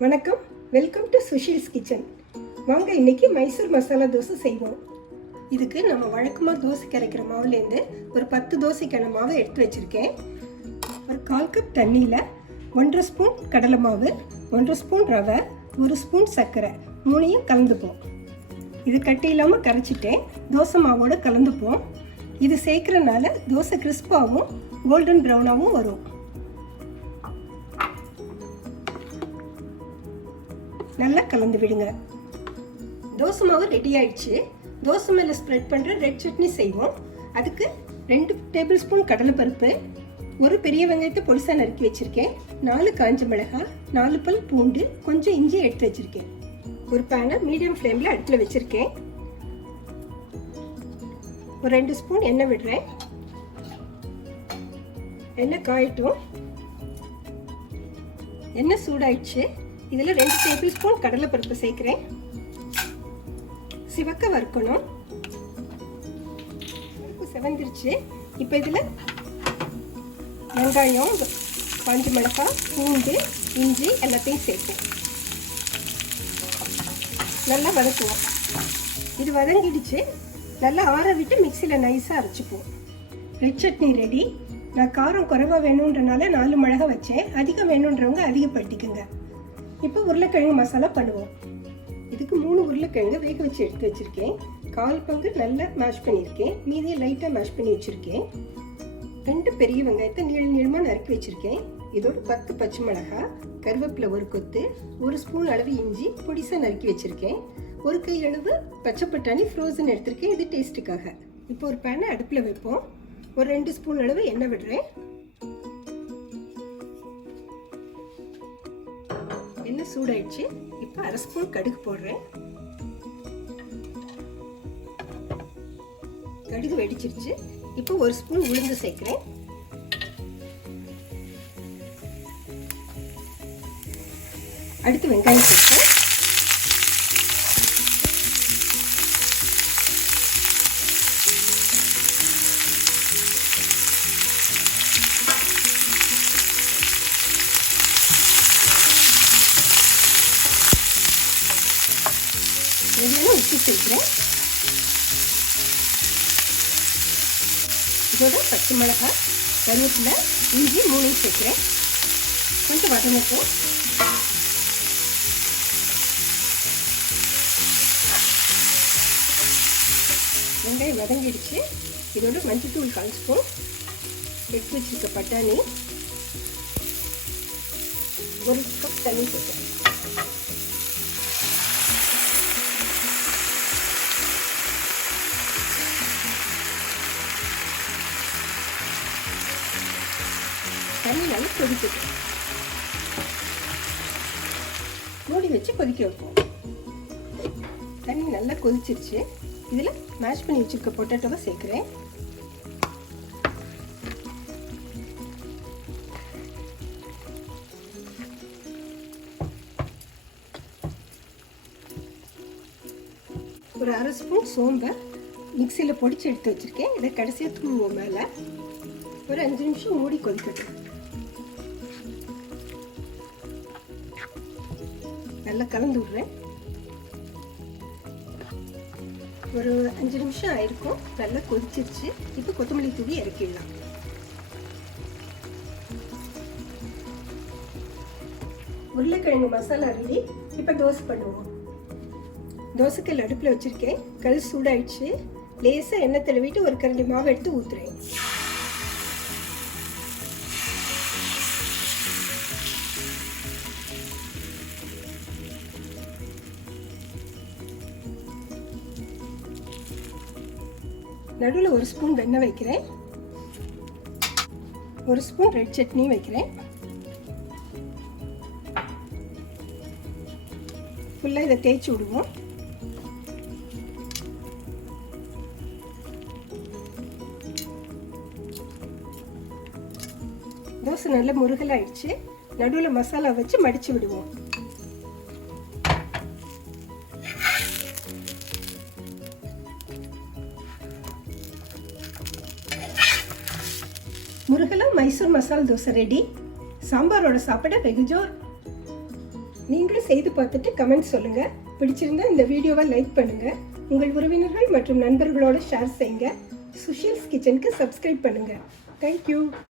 வணக்கம், welcome to Sushil's kitchen. வாங்க இன்னைக்கு மைசூர் மசாலா தோசை செய்வோம். இதுக்கு நம்ம வழக்கமாக தோசை கரைக்கிற மாவுலேருந்து ஒரு 10 தோசைக்கான மாவு எடுத்து வச்சுருக்கேன். ஒரு 1/4 கப் தண்ணியில் 1.5 ஸ்பூன் கடலை மாவு, 1.5 ஸ்பூன் ரவை, 1 ஸ்பூன் சர்க்கரை மூணையும் கலந்துப்போம். இது கட்டி இல்லாமல் கரைச்சிட்டேன். தோசை மாவோடு கலந்துப்போம். இது சேர்க்குறனால தோசை கிறிஸ்பாகவும் கோல்டன் ப்ரௌனாகவும் வரும். நல்லா கலந்து விடுங்க. தோசை மாவு ரெடி ஆயிடுச்சு. தோசை மேலே ஸ்ப்ரெட் பண்ணுற ரெட் சட்னி செய்வோம். அதுக்கு 2 டேபிள் ஸ்பூன் கடலைப்பருப்பு, ஒரு பெரிய வெங்காயத்தை பொடிசாக நறுக்கி வச்சுருக்கேன், 4 காஞ்ச மிளகாய், 4 பல் பூண்டு, கொஞ்சம் இஞ்சி எடுத்து வச்சுருக்கேன். ஒரு பேனை மீடியம் ஃப்ளேமில் அடுப்பில் வச்சுருக்கேன். ஒரு 2 ஸ்பூன் எண்ணெய் விடுறேன். எண்ணெய் காயட்டும். எண்ணெய் சூடாயிடுச்சு. இதில் 2 டேபிள் ஸ்பூன் கடலைப்பருப்பு சேர்க்குறேன். சிவக்க வறுக்கணும். பருப்பு செவந்துருச்சு. இப்போ இதில் வெங்காயம், காஞ்ச மிளகாய், பூண்டு, இஞ்சி எல்லாத்தையும் சேர்ப்போம். நல்லா வதக்குவோம். இது வதங்கிடுச்சு. நல்லா ஆற விட்டு மிக்சியில் நைஸாக அரைச்சிப்போம். Red chutney ready. நான் காரம் குறைவாக வேணுன்றனால 4 மிளகாய் வச்சேன். அதிகம் வேணுன்றவங்க அதிகப்படுத்திக்கோங்க. இப்போ உருளைக்கிழங்கு மசாலா பண்ணுவோம். இதுக்கு 3 உருளைக்கிழங்கு வேக வச்சு எடுத்து வச்சுருக்கேன். 1/4 பங்கு நல்லா மேஷ் பண்ணியிருக்கேன். மீதியை லைட்டாக மேஷ் பண்ணி வச்சுருக்கேன். 2 பெரிய வெங்காயத்தை நீளமாக நறுக்கி வச்சுருக்கேன். இதோட 10 பச்சை மிளகாய், கருவேப்பிலை ஒரு கொத்து, 1 ஸ்பூன் அளவு இஞ்சி பொடிசாக நறுக்கி வச்சுருக்கேன். 1 கை அளவு பச்சை பட்டாணி ஃப்ரோசன் எடுத்திருக்கேன். இது டேஸ்ட்டுக்காக. இப்போ ஒரு பேனை அடுப்பில் வைப்போம். ஒரு 2 ஸ்பூன் அளவு எண்ணெய் விடுறேன். எண்ணெய் சூடாயிடுச்சு. இப்போ 1/2 ஸ்பூன் கடுகு போடுறேன். கடுகு வெடிச்சிருச்சு. இப்போ 1 ஸ்பூன் உளுந்து சேர்க்கிறேன். அடுத்து வெங்காயம் சேர்க்கிறேன். உப்பு சேர்க்கிறேன். இதோட பச்சை மிளகாய், கருவேப்பிலை, இஞ்சி 3 சேர்க்கிறேன். கொஞ்சம் வதங்கட்டும். வெங்காயம் வதங்கிடுச்சு. இதோட மஞ்சள்தூள் 1/4 ஸ்பூன், எடுத்து வச்சிருக்க பட்டாணி, 1 கப் தண்ணி சேர்க்கிறேன். தண்ணி நல்லா கொதிக்கட்டும். மூடி வச்சு கொதிக்க வைப்போம். தண்ணி நல்லா கொதிச்சிருச்சு. இதில் மேஷ் பண்ணி வச்சிருக்க பொட்டேட்டோவை சேர்க்குறேன். ஒரு 1/2 ஸ்பூன் சோம்பை மிக்சியில் பொடிச்சு எடுத்து வச்சுருக்கேன். இதை கடைசியாக தூவுவோம். மேலே ஒரு 5 நிமிஷம் மூடி கொதிக்கட்டும். நல்லா கலந்து விடுறேன். ஒரு 5 நிமிஷம் ஆயிருக்கும். நல்லா கொதிச்சிருச்சு. இப்போ கொத்தமல்லி தூவி இறக்கிடலாம். உருளைக்கிழங்கு மசாலா ரெடி. இப்போ தோசை பண்ணுவோம். தோசைக்கல் அடுப்பில் வச்சுருக்கேன். கல் சூடாயிடுச்சு. லேசாக எண்ணெய் தடவிட்டு ஒரு கரண்டி மாவு எடுத்து ஊற்றுறேன். நடுவில் 1 ஸ்பூன் வெண்ணெய் வைக்கிறேன். 1 ஸ்பூன் ரெட் சட்னி வைக்கிறேன். ஃபுல்லாக இதை தேய்ச்சி விடுவோம். தோசை நல்லா முருகலாயிடுச்சு. நடுவில் மசாலா வச்சு மடித்து விடுவோம். முருகலா மைசூர் மசாலா தோசை ரெடி. சாம்பாரோட சாப்பிட வெகு ஜோர். நீங்களும் செய்து பார்த்துட்டு கமெண்ட் சொல்லுங்க. பிடிச்சிருந்தா இந்த வீடியோவை லைக் பண்ணுங்க. உங்கள் உறவினர்கள் மற்றும் நண்பர்களோட ஷேர் செய்யுங்க. சுஷீல்ஸ் கிச்சனுக்கு சப்ஸ்கிரைப் பண்ணுங்க. தேங்க்யூ.